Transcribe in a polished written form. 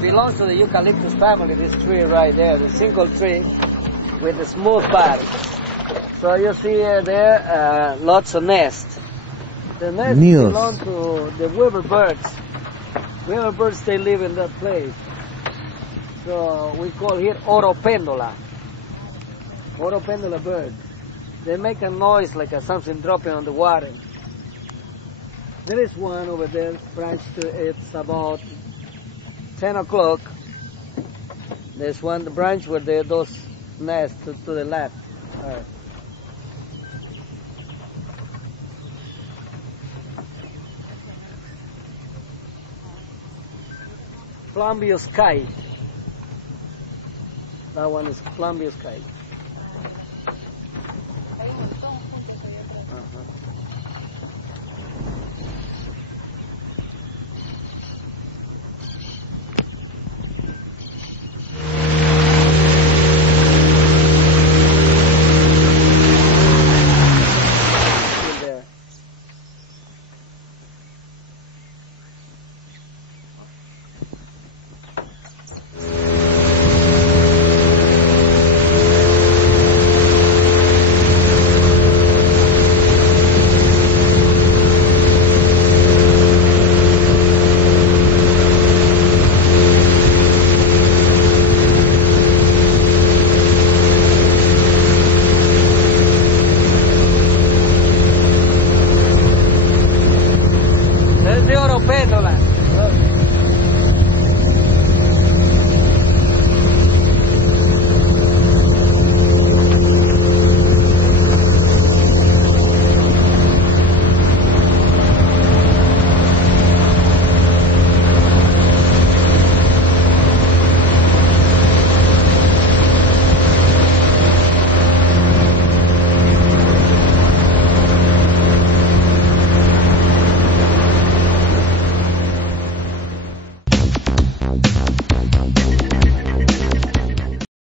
belongs to the eucalyptus family, this tree right there, the single tree with the smooth bark. So you see there lots of nests. The nests belong to the weaver birds. Weaver birds, they live in that place. So we call here oropendola. Oropendola bird. They make a noise like something dropping on the water. There is one over there, branch to it's about 10 o'clock. There's one, the branch where there those nests to the left. All right. Plumbous kite. That one is plumbous kite.